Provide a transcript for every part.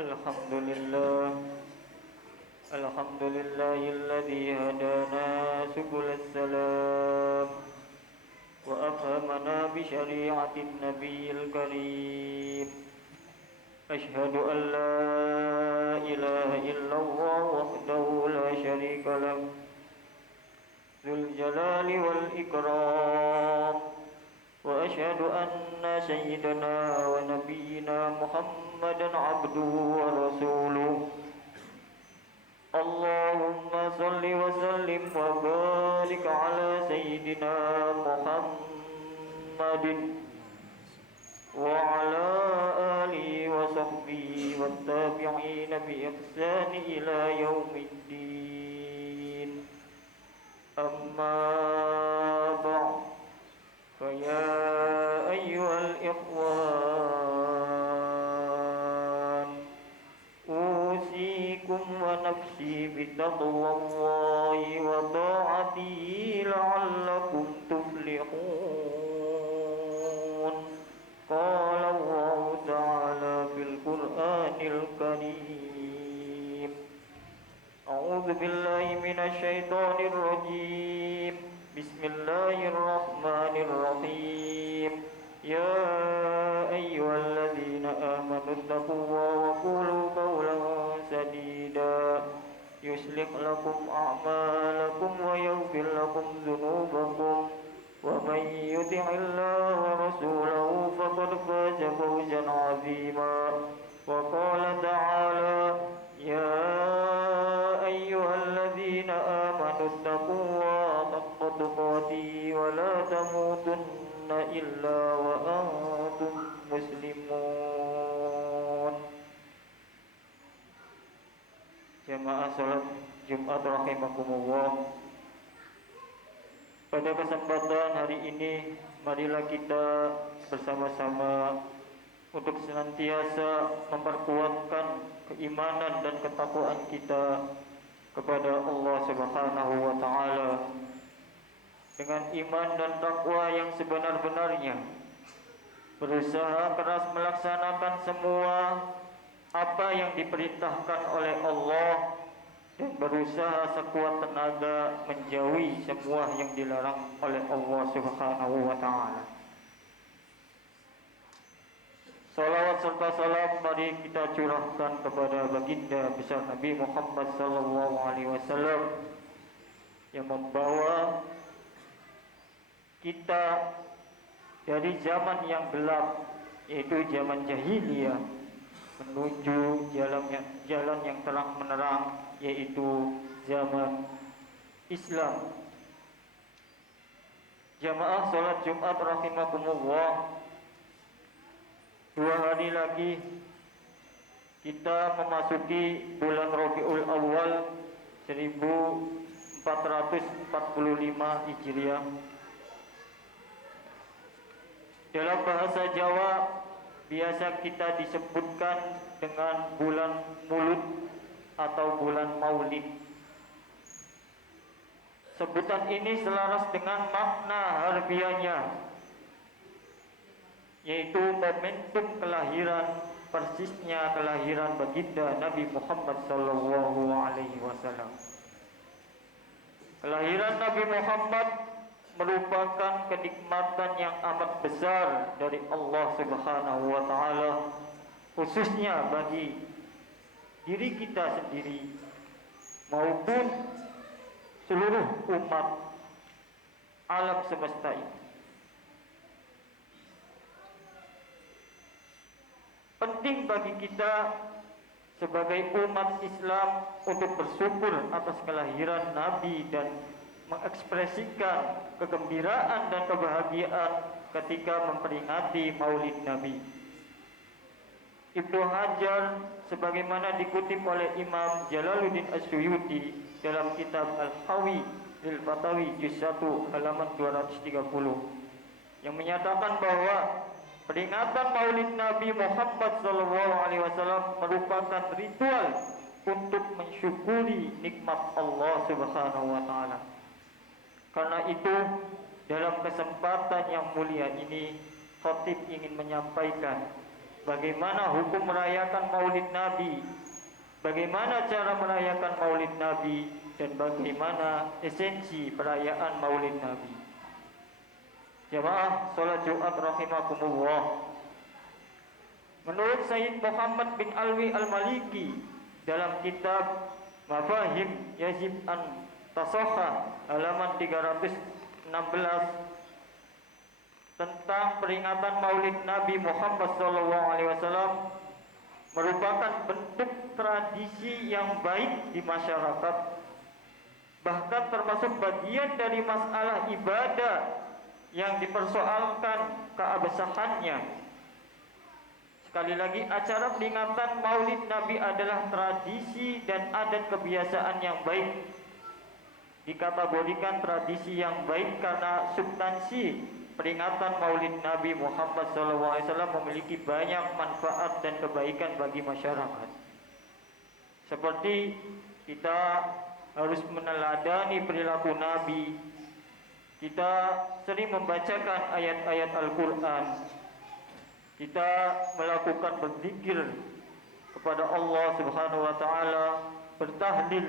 Alhamdulillah, alhamdulillahilladzi hadana subulal salam wa afhamana bi syari'atin nabiyil karim. Ashhadu an la ilaha illallah wahdahu la syarika lahu dzul jalali wal ikram. Wa ashhadu anna sayyidana wa nabiyyina Muhammadan abduhu wa rasuluh. Allahumma salli wa sallim wa barik ala sayyidina Muhammadin wa ala alihi wa sahbihi wa tabi'ina bi ihsani ila yaumiddin. Amma ba'd. فيا أيها الإخوان أوصيكم ونفسي بتقوى الله وطاعته لعلكم تفلحون. قال الله تعالى في القرآن الكريم: أعوذ بالله من الشيطان الرجيم. بسم الله الرحمن الرحيم. يا أيها الذين آمنوا اتقوا الله وقولوا قولا سديدا يصلح لكم أعمالكم ويغفر لكم ذنوبكم ومن يطع الله ورسوله فقد فاز فوزا عظيما. وقال تعالى: يا أيها الذين آمنوا اتقوا الله حق تقاته ولا تموتن إلا وأنتم مسلمون. Jamaah salat Jumat rahimakumullah. Pada kesempatan hari ini, marilah kita bersama-sama untuk senantiasa memperkuatkan keimanan dan ketakwaan kita kepada Allah Subhanahu wa taala dengan iman dan takwa yang sebenar-benarnya, berusaha keras melaksanakan semua apa yang diperintahkan oleh Allah dan berusaha sekuat tenaga menjauhi semua yang dilarang oleh Allah Subhanahu wa taala. Salawat serta salam mari kita curahkan kepada baginda besar Nabi Muhammad sallallahu alaihi wasallam yang membawa kita dari zaman yang gelap, yaitu zaman jahiliyah, menuju jalan yang terang menerang, yaitu zaman Islam. Jamaah salat Jumat rahimakumullah, 2 hari lagi kita memasuki bulan Rabiul Awal 1445 Hijriah. Dalam bahasa Jawa biasa kita disebutkan dengan bulan Mulud atau bulan Maulid. Sebutan ini selaras dengan makna harfiahnya, yaitu momentum kelahiran, persisnya kelahiran baginda Nabi Muhammad sallallahu alaihi wasallam. Kelahiran Nabi Muhammad merupakan kenikmatan yang amat besar dari Allah Subhanahu wa taala, khususnya bagi diri kita sendiri maupun seluruh umat alam semesta ini. Penting bagi kita sebagai umat Islam untuk bersyukur atas kelahiran Nabi dan mengekspresikan kegembiraan dan kebahagiaan ketika memperingati Maulid Nabi. Ibnu Hajar sebagaimana dikutip oleh Imam Jalaluddin As-Suyuti dalam kitab Al-Hawi lil Fatawi juz 1 halaman 230 yang menyatakan bahwa peringatan Maulid Nabi Muhammad SAW merupakan ritual untuk mensyukuri nikmat Allah Subhanahu wa taala. Karena itu, dalam kesempatan yang mulia ini, khatib ingin menyampaikan bagaimana hukum merayakan Maulid Nabi, bagaimana cara merayakan Maulid Nabi, dan bagaimana esensi perayaan Maulid Nabi. Jamaah salat Jumat rahimakumullah. Menurut Sayyid Muhammad bin Alwi Al-Maliki dalam kitab Mafahim Yazid an Tasawha halaman 316 tentang peringatan Maulid Nabi Muhammad SAW merupakan bentuk tradisi yang baik di masyarakat, bahkan termasuk bagian dari masalah ibadah yang dipersoalkan keabsahannya. Sekali lagi, acara peringatan Maulid Nabi adalah tradisi dan adat kebiasaan yang baik. Dikategorikan tradisi yang baik karena substansi peringatan Maulid Nabi Muhammad SAW memiliki banyak manfaat dan kebaikan bagi masyarakat. Seperti kita harus meneladani perilaku Nabi, kita sering membacakan ayat-ayat Al-Quran, kita melakukan berzikir kepada Allah Subhanahu wa taala, bertahlil,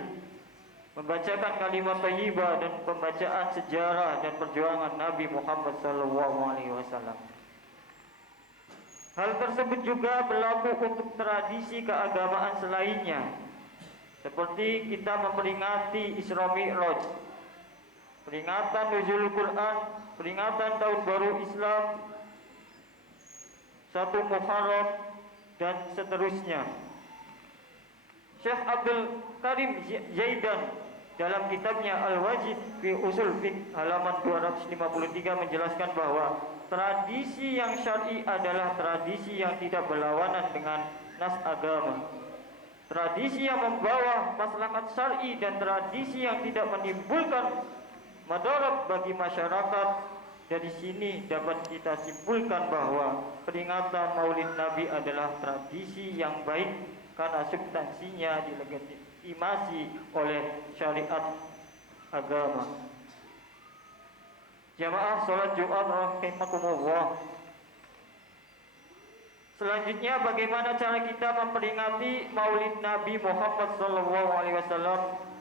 membacakan kalimat thayyibah dan pembacaan sejarah dan perjuangan Nabi Muhammad SAW. Hal tersebut juga berlaku untuk tradisi keagamaan selainnya, seperti kita memperingati Isra Mi'raj, peringatan Nuzul Quran, peringatan Tahun Baru Islam, 1 Muharram, dan seterusnya. Syekh Abdul Karim Zaidan dalam kitabnya Al-Wajid fi Usul Fiqh halaman 253 menjelaskan bahwa tradisi yang syar'i adalah tradisi yang tidak berlawanan dengan nas agama. Tradisi yang membawa maslahat syar'i dan tradisi yang tidak menimbulkan madarat bagi masyarakat. Dari sini dapat kita simpulkan bahwa peringatan Maulid Nabi adalah tradisi yang baik karena substansinya dilegitimasi oleh syariat agama. Jamaah salat Jumat rahimakumullah. Selanjutnya, bagaimana cara kita memperingati Maulid Nabi Muhammad SAW?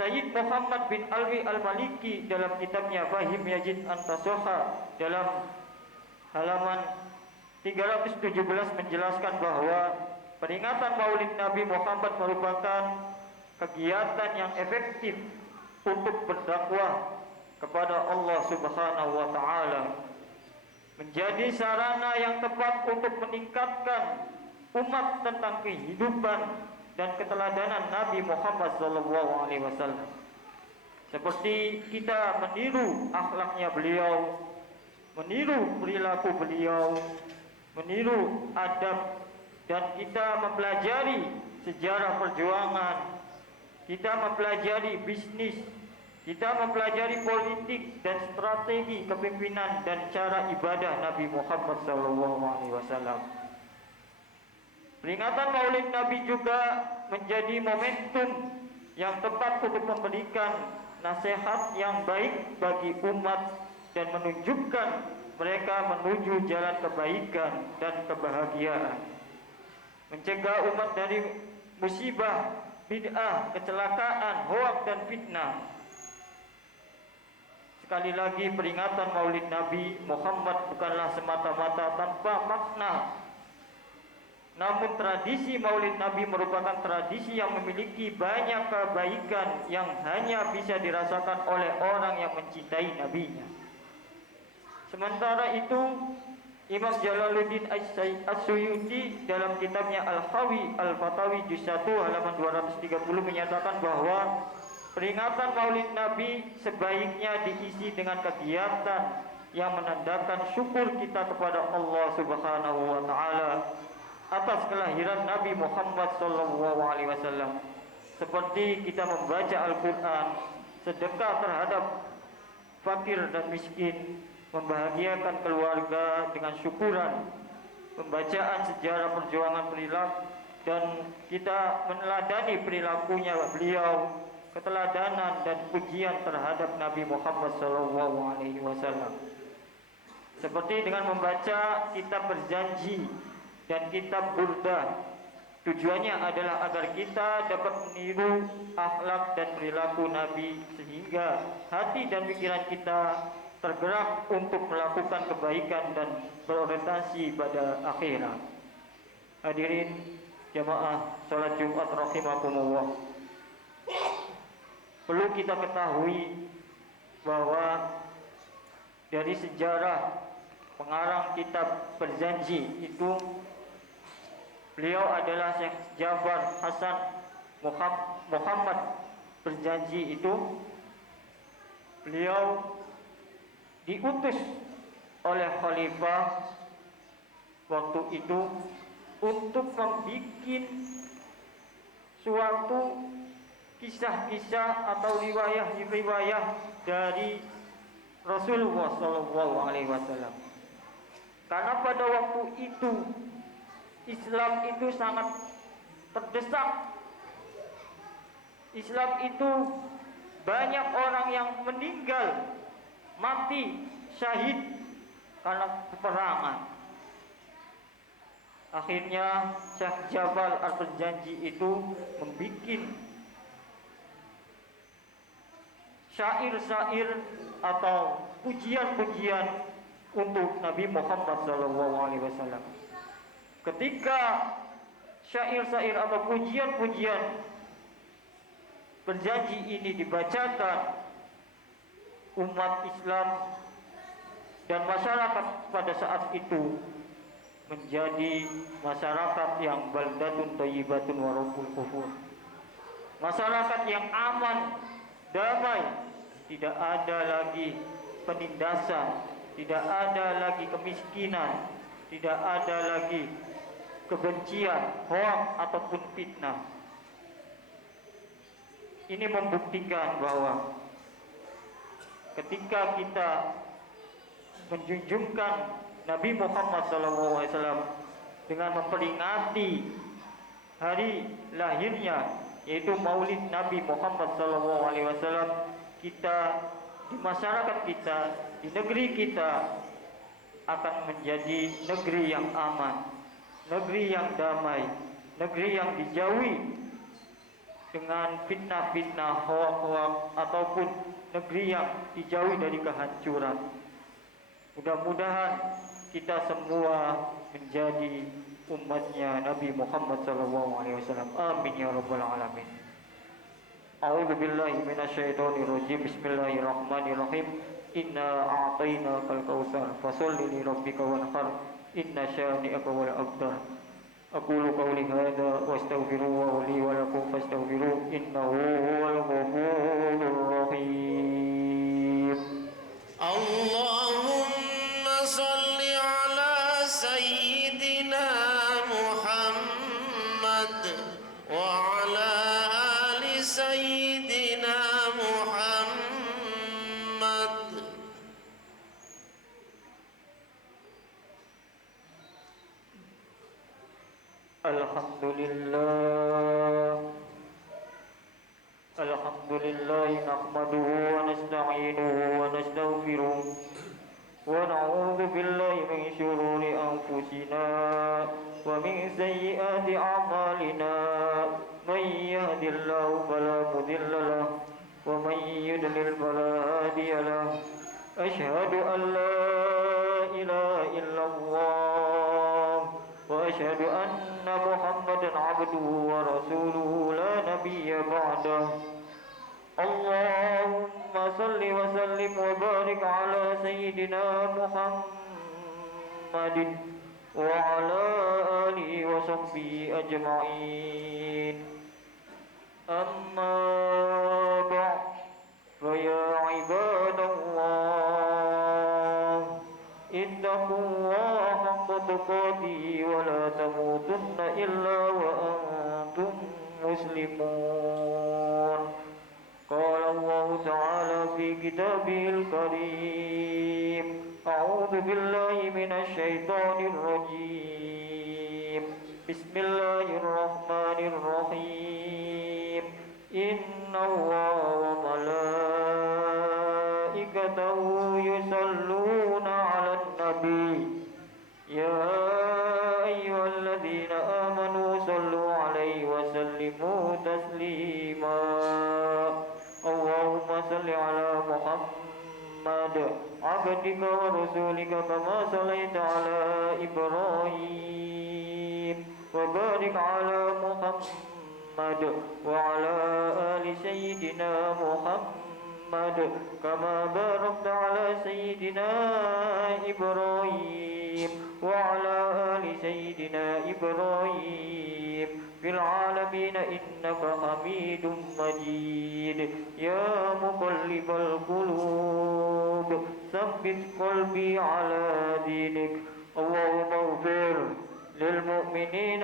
Sayyid Muhammad bin Alwi Al-Maliki dalam kitabnya Fahim Yazid an Tasawha dalam halaman 317 menjelaskan bahwa peringatan Maulid Nabi Muhammad merupakan kegiatan yang efektif untuk berdakwah kepada Allah Subhanahu wa taala, menjadi sarana yang tepat untuk meningkatkan umat tentang kehidupan dan keteladanan Nabi Muhammad SAW. Seperti kita meniru akhlaknya beliau, meniru perilaku beliau, meniru adab, dan kita mempelajari sejarah perjuangan, kita mempelajari bisnis, kita mempelajari politik dan strategi kepemimpinan dan cara ibadah Nabi Muhammad SAW. Peringatan Maulid Nabi juga menjadi momentum yang tepat untuk memberikan nasihat yang baik bagi umat dan menunjukkan mereka menuju jalan kebaikan dan kebahagiaan, mencegah umat dari musibah, bid'ah, kecelakaan, hoak dan fitnah. Sekali lagi, peringatan Maulid Nabi Muhammad bukanlah semata-mata tanpa makna. Namun tradisi Maulid Nabi merupakan tradisi yang memiliki banyak kebaikan yang hanya bisa dirasakan oleh orang yang mencintai Nabi-Nya. Sementara itu, Imam Jalaluddin As-Suyuti dalam kitabnya Al-Hawi Al-Fatawi Juz 1 halaman 230 menyatakan bahwa peringatan Maulid Nabi sebaiknya diisi dengan kegiatan yang menandakan syukur kita kepada Allah Subhanahu wa taala atas kelahiran Nabi Muhammad SAW, seperti kita membaca Al-Quran, sedekah terhadap fakir dan miskin, membahagiakan keluarga dengan syukuran, pembacaan sejarah perjuangan perilaku, dan kita meneladani perilakunya beliau, keteladanan dan pujian terhadap Nabi Muhammad SAW. seperti dengan membaca kitab Berjanji dan kitab Burdah. Tujuannya adalah agar kita dapat meniru akhlak dan perilaku Nabi sehingga hati dan pikiran kita tergerak untuk melakukan kebaikan dan berorientasi pada akhirat. Hadirin jamaah salat Jumat rahimakumullah. Perlu kita ketahui bahwa dari sejarah pengarang kitab Berjanji itu, beliau adalah Syekh Ja'far Hasan Muhammad Berjanji itu. Beliau diutus oleh khalifah waktu itu untuk membuat suatu kisah-kisah atau riwayah-riwayah dari Rasulullah SAW. Karena pada waktu itu Islam itu sangat terdesak. Islam itu banyak orang yang meninggal, mati, syahid karena peperangan. Akhirnya Syekh Ja'far Al-Berjanji itu membuat syair-syair atau pujian-pujian untuk Nabi Muhammad SAW. Ketika syair-syair atau pujian-pujian Berjanji ini dibacakan, umat Islam dan masyarakat pada saat itu menjadi masyarakat yang baldatun thayyibatun wa rabbul kufur. Masyarakat yang aman, damai, tidak ada lagi penindasan, tidak ada lagi kemiskinan, tidak ada lagi kebencian, hoak ataupun fitnah. Ini membuktikan bahwa ketika kita menjunjungkan Nabi Muhammad SAW dengan memperingati hari lahirnya, yaitu Maulid Nabi Muhammad SAW, kita di masyarakat kita, di negeri kita akan menjadi negeri yang aman, negeri yang damai, negeri yang dijauhi dengan fitnah-fitnah, hoak-hoak, ataupun negeri yang dijauhi dari kehancuran. Mudah-mudahan kita semua menjadi umatnya Nabi Muhammad SAW. Amin ya rabbal alamin. A'udzu billahi minasyaitonir rajim. Bismillahirrahmanirrahim. Inna a'tainakal kautsar fasholli li rabbika wanhar. Inna syani'aka wal abtar. Aqulu qawli hadza wa astaghfirullaha li wa lakum fastaghfiruhu innahu huwal ghafurur rahim. Allahumma shalli ala sayyidina Muhammad wa ala ali sayyidina Muhammad. Alhamdulillah nahmaduhu wa nasta'inuhu wa nastaghfiruh wa na'udzu billahi min shururi anfusina wa min sayyiati a'malina. May yahdihillahu fala mudilla lahu wa may yudlil fala hadiya lahu. Asyhadu an la ilaha illallah wa asyhadu anna Muhammadan 'abduhu wa rasuluhu la nabiyya ba'dahu. Allahumma salli wa sallim wa barik ala sayyidina Muhammadin wa ala alihi wa sahbihi ajma'in. Amma ba'd, fa ya ibadallah, ittaqullaha haqqa tuqatih wa la tamutunna illa wa antum muslimun. Qala Allah Ta'ala fi kitabihil karim. A'udzu billahi minasy syaithanir rajim. Bismillahirrahmanirrahim. Inna Allaha wa malaikatahu yusalluna 'alan النبي يا أيها الذين آمنوا صلوا عليه وسلموا تسليما اللهم صل على محمد عبدك ورسولك كما صليت على إبراهيم وبارك على محمد وعلى آل سيدنا محمد كما باركت على سيدنا إبراهيم وعلى آل سيدنا إبراهيم في العالمين إنك حميد مجيد يا مقلب القلوب ثبت قلبي على دينك اللهم اغفر للمؤمنين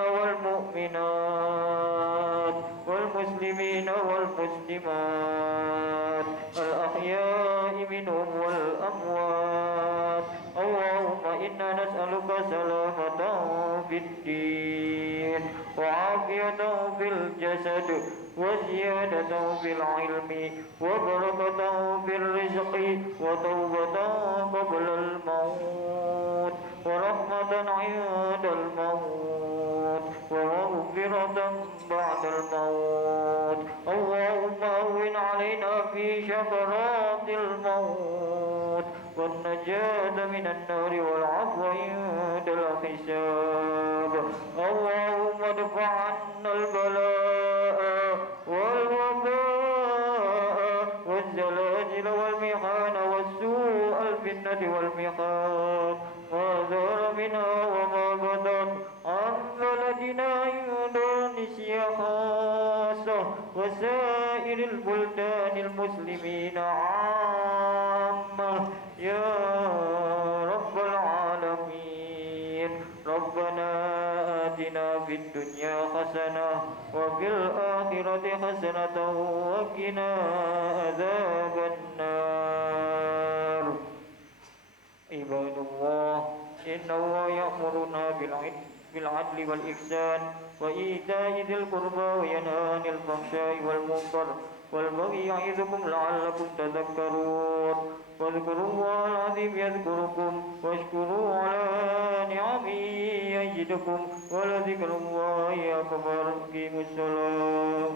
والمؤمنات والمسلمين والمسلمات الأحياء منهم والأموات اللهم إنا نسألك سلامة في الدين وعافية في الجسد وزيادة في العلم وبركة في الرزق وتوبة قبل الموت ورحمة عند الموت ومغفرة بعد الموت اللهم هون علينا في شفرات الموت والنجاة من النار والعفو عند الحساب اللهم ادفع عنا البلاء والوباء والزلازل والمحن والسوء الفتنة والمحن ما ظهر منها وما بطن عن بلدنا إندونيسيا خاصة وسائر البلدان المسلمين عامة يا رب العالمين ربنا آتنا في الدنيا حسنة وفي الآخرة حسنة وقنا عذاب النار عباد الله إن الله يأمرنا بالعدل والإحسان وإيتاء ذي القربى وينهى عن الفحشاء والمنكر والبغي يعظكم لعلكم تذكرون واذكروا الله العظيم يذكركم واشكروا على نعمه يزدكم ولذكر الله أكبر. أقيموا الصلاة.